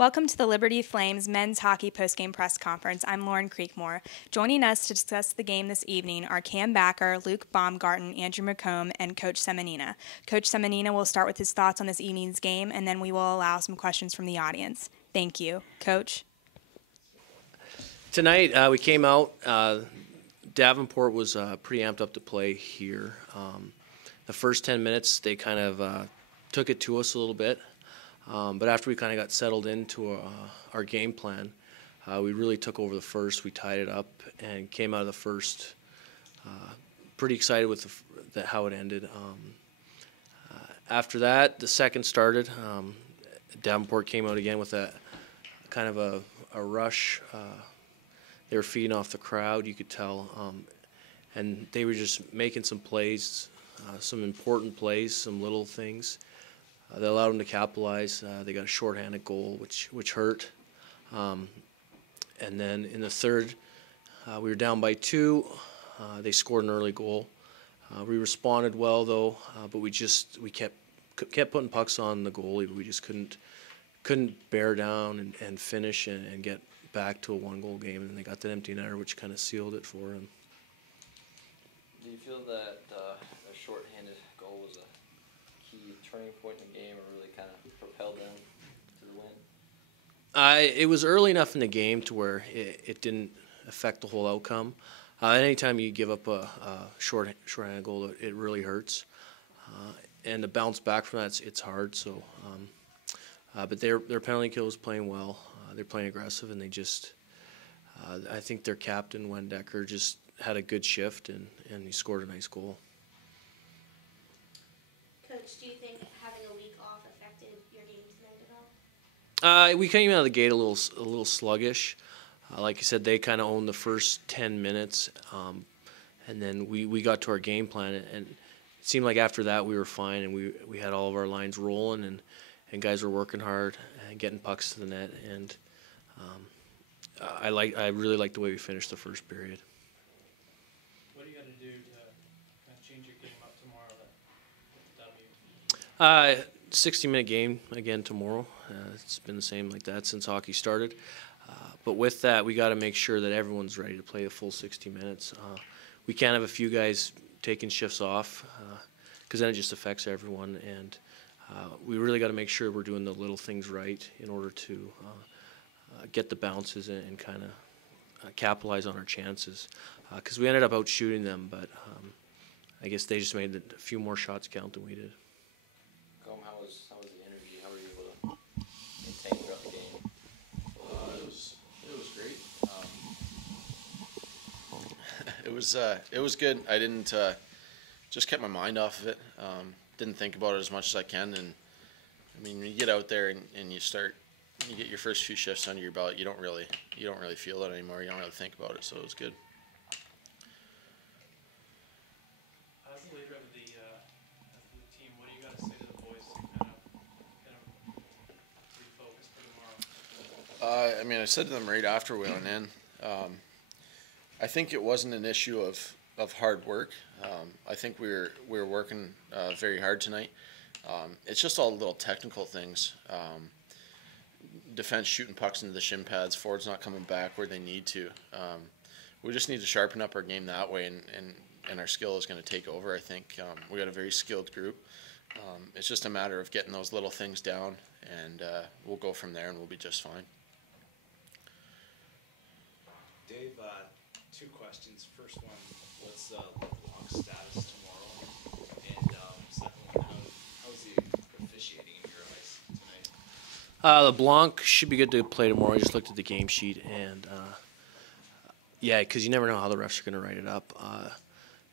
Welcome to the Liberty Flames men's hockey postgame press conference. I'm Lauren Creekmore. Joining us to discuss the game this evening are Cam Backer, Luke Baumgarten, Andrew McComb, and Coach Semenina. Coach Semenina will start with his thoughts on this evening's game, and then we will allow some questions from the audience. Thank you. Coach? Tonight we came out. Davenport was pretty amped up to play here. The first 10 minutes, they kind of took it to us a little bit. But after we kind of got settled into our game plan, we really took over the first. We tied it up and came out of the first pretty excited with how it ended. After that, the second started. Davenport came out again with a kind of a rush. They were feeding off the crowd, you could tell. And they were just making some plays, some important plays, some little things. That allowed them to capitalize. They got a shorthanded goal, which hurt. And then in the third, we were down by 2. They scored an early goal. We responded well though, but we kept putting pucks on the goalie. We just couldn't bear down and finish and get back to a 1-goal game. And they got that empty netter, which kind of sealed it for them. Do you feel that a shorthanded goal was a key turning point in the game, or really kind of propelled them to the win? It was early enough in the game to where it didn't affect the whole outcome. Anytime you give up a shorthanded goal, it really hurts. And to bounce back from that, it's hard. So, but their penalty kill was playing well. They're playing aggressive, and they just I think their captain Wendecker just had a good shift, and he scored a nice goal. Coach, do you think having a week off affected your game tonight at all? We came out of the gate a little sluggish. Like you said, they kind of owned the first 10 minutes, and then we got to our game plan, and it seemed like after that we were fine, and we had all of our lines rolling, and guys were working hard and getting pucks to the net, and I really liked the way we finished the first period. What do you got to do to kind of change your game up tomorrow to get the W? 60-minute game again tomorrow. It's been the same like that since hockey started. But with that, we got to make sure that everyone's ready to play the full 60 minutes. We can't have a few guys taking shifts off because then it just affects everyone. And we really got to make sure we're doing the little things right in order to get the bounces and kind of capitalize on our chances. Because we ended up out shooting them, but I guess they just made a few more shots count than we did. How was the energy? How were you able to maintain throughout the game? It was great. It was good. I didn't just kept my mind off of it. Didn't think about it as much as I can. And I mean, when you get out there and you get your first few shifts under your belt, you don't really feel it anymore. You don't really think about it. So it was good. As the leader of the team, what do you got to say to the boys to kind of refocus for tomorrow? I mean, I said to them right after we went in, I think it wasn't an issue of hard work. I think we were working very hard tonight. It's just all little technical things. Defense shooting pucks into the shin pads, forwards not coming back where they need to. We just need to sharpen up our game that way, and our skill is going to take over. I think we got a very skilled group. It's just a matter of getting those little things down, and we'll go from there, and we'll be just fine. Dave, 2 questions. First one, what's the LeBlanc status tomorrow? And second one, how's the officiating in your eyes tonight? LeBlanc should be good to play tomorrow. I just looked at the game sheet, and yeah, because you never know how the refs are going to write it up.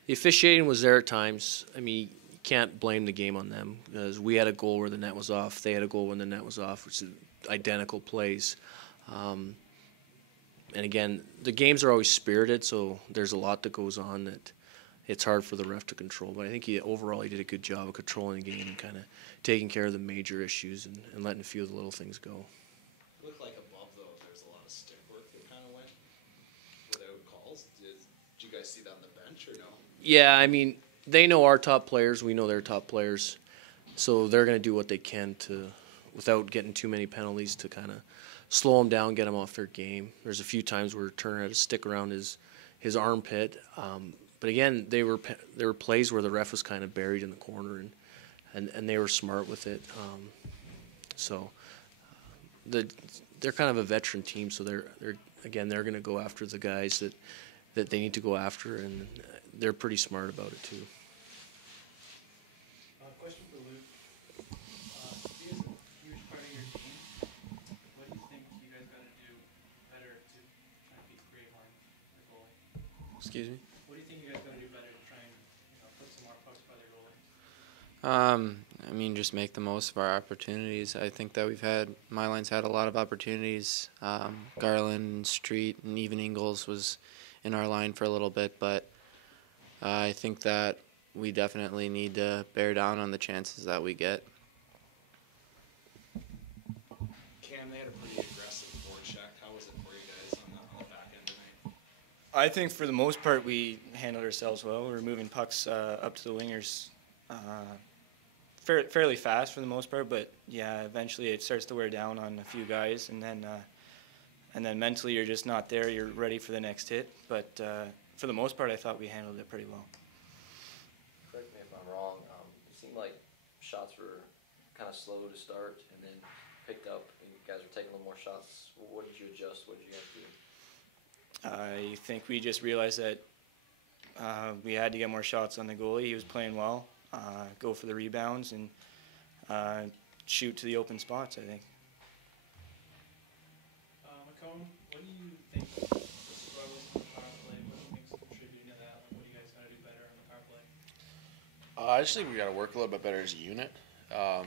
The officiating was there at times. I mean, you can't blame the game on them because we had a goal where the net was off. They had a goal when the net was off, which is identical plays. And again, the games are always spirited, so there's a lot that goes on that it's hard for the ref to control. But I think overall he did a good job of controlling the game and kind of taking care of the major issues and letting a few of the little things go. It looked like above, though, there's a lot of stick work that kind of went without calls. Did you guys see that on the bench or no? Yeah, I mean, they know our top players. We know their top players. So they're going to do what they can to without getting too many penalties to kind of slow them down, get them off their game. There's a few times where Turner had a stick around his armpit, but again, there were plays where the ref was kind of buried in the corner, and they were smart with it. They're kind of a veteran team, so they're going to go after the guys that they need to go after, and they're pretty smart about it too. Question for Luke. He is a huge part of your team. What do you think you guys got to do better to try and beat Graveline, the goalie? Excuse me? What do you think you guys got to do better to try and put some more pucks by their goalie? I mean, just make the most of our opportunities. I think that my line's had a lot of opportunities. Garland, Street, and even Ingles was in our line for a little bit, but I think that we definitely need to bear down on the chances that we get. Cam, they had a pretty aggressive forecheck. How was it for you guys on the back end tonight? I think for the most part we handled ourselves well. We were moving pucks up to the wingers fairly fast for the most part, but yeah, eventually it starts to wear down on a few guys, and then mentally you're just not there. You're ready for the next hit, but for the most part I thought we handled it pretty well. Correct me if I'm wrong. It seemed like shots were kind of slow to start, and then picked up. And you guys were taking a little more shots. What did you adjust? What did you guys do? I think we just realized that we had to get more shots on the goalie. He was playing well. Go for the rebounds and shoot to the open spots, I think. McComb, what do you think the struggles in the power play? What do you think is contributing to that? Like, what do you guys got to do better on the power play? I just think we got to work a little bit better as a unit. I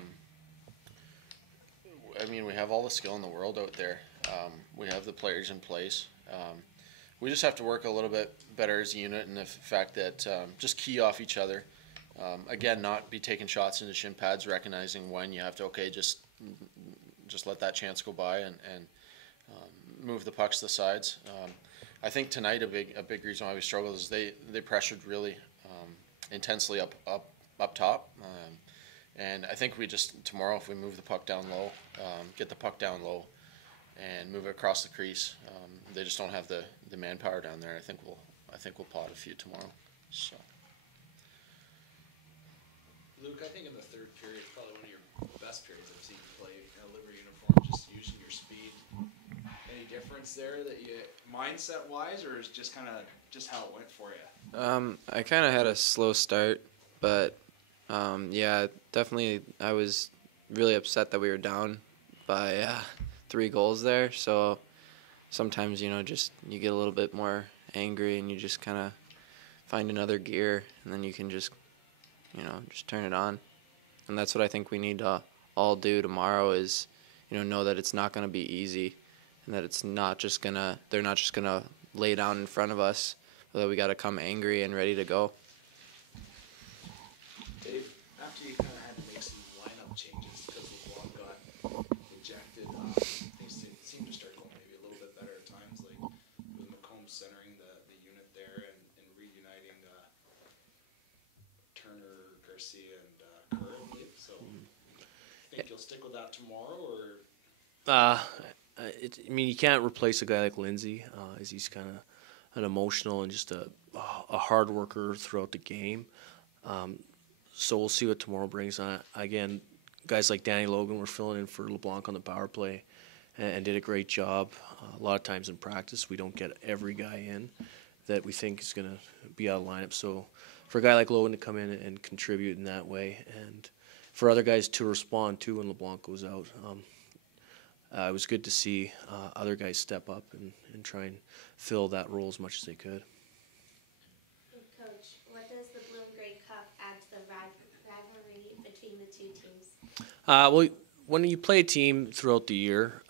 mean, we have all the skill in the world out there. We have the players in place. We just have to work a little bit better as a unit, and the fact that just key off each other. Again, not be taking shots into shin pads, recognizing when you have to, just let that chance go by and move the pucks to the sides. I think tonight a big reason why we struggled is they pressured really intensely up top. And I think we just, tomorrow, if we move the puck down low, get the puck down low and move it across the crease, they just don't have the manpower down there. I think we'll pot a few tomorrow. So. Luke, I think in the third period, probably one of your best periods I've seen you play in a livery uniform, just using your speed. Any difference there that you mindset-wise, or is just kind of just how it went for you? I kind of had a slow start, but yeah, definitely I was really upset that we were down by 3 goals there. So sometimes, just you get a little bit more angry and you just kind of find another gear, and then you can just turn it on. And that's what I think we need to all do tomorrow is, know that it's not going to be easy, and that it's not just they're not just going to lay down in front of us, but that we got to come angry and ready to go. Dave, after you kind of had to make some lineup changes because LeBlanc got ejected, things seemed to start going maybe a little bit better at times, like with McComb centering the unit there and reuniting Turner, Garcia, and Kerr, I believe. So, think you'll stick with that tomorrow, or? You can't replace a guy like Lindsay, as he's kind of an emotional and just a hard worker throughout the game. So we'll see what tomorrow brings. Again, guys like Danny Logan were filling in for LeBlanc on the power play and did a great job. A lot of times in practice, we don't get every guy in that we think is going to be out of lineup. So for a guy like Logan to come in and contribute in that way, and for other guys to respond too when LeBlanc goes out, it was good to see other guys step up and try and fill that role as much as they could. Coach, what does the Blue and Gray Cup add to the rivalry between the two teams? Well, when you play a team throughout the year,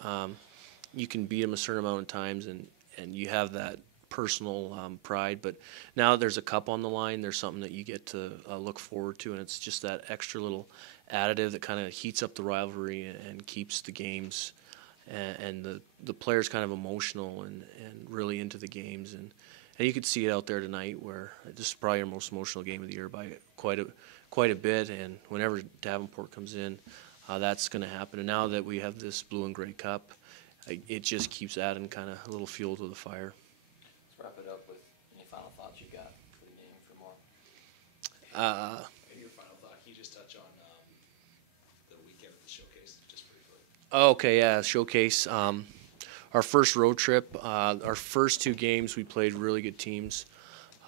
you can beat them a certain amount of times, and you have that personal pride. But now that there's a cup on the line, there's something that you get to look forward to, and it's just that extra little additive that kind of heats up the rivalry and keeps the games and the players kind of emotional and really into the games. And you could see it out there tonight, where this is probably our most emotional game of the year by quite a bit. And whenever Davenport comes in, that's going to happen. And now that we have this Blue and Gray Cup, it just keeps adding kind of a little fuel to the fire. Let's wrap it up with any final thoughts you got for the game for more. Maybe your final thought. Can you just touch on the weekend of the showcase, just briefly? Okay, yeah, showcase. Our first road trip, our first 2 games, we played really good teams.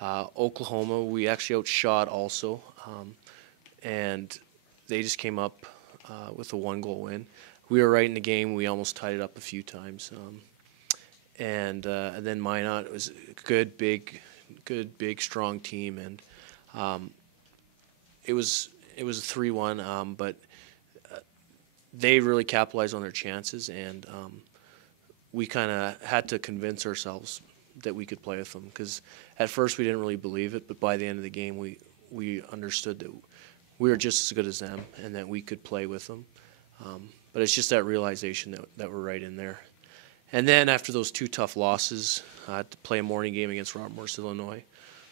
Oklahoma, we actually outshot also, and they just came up with a 1-goal win. We were right in the game. We almost tied it up a few times. And then Minot was a good, big, strong team, and it was a 3-1. But they really capitalized on their chances, and we kind of had to convince ourselves that we could play with them, because at first we didn't really believe it, but by the end of the game we understood that we were just as good as them and that we could play with them. But it's just that realization that we're right in there. And then after those 2 tough losses, to play a morning game against Robert Morris, Illinois,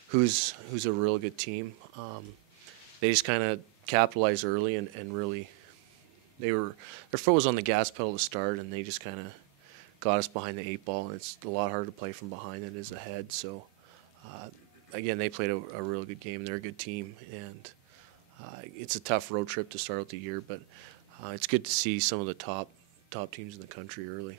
who's a real good team. They just kind of capitalized early and really their foot was on the gas pedal to start, and they just kind of got us behind the 8 ball, and it's a lot harder to play from behind than it is ahead. So, again, they played a real good game. They're a good team, and it's a tough road trip to start out the year, but it's good to see some of the top teams in the country early.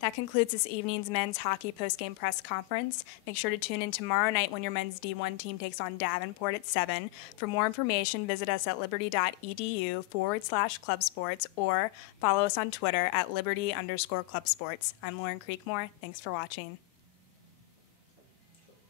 That concludes this evening's men's hockey postgame press conference. Make sure to tune in tomorrow night when your men's D1 team takes on Davenport at 7. For more information, visit us at liberty.edu/clubsports or follow us on Twitter at liberty_clubsports. I'm Lauren Creekmore. Thanks for watching.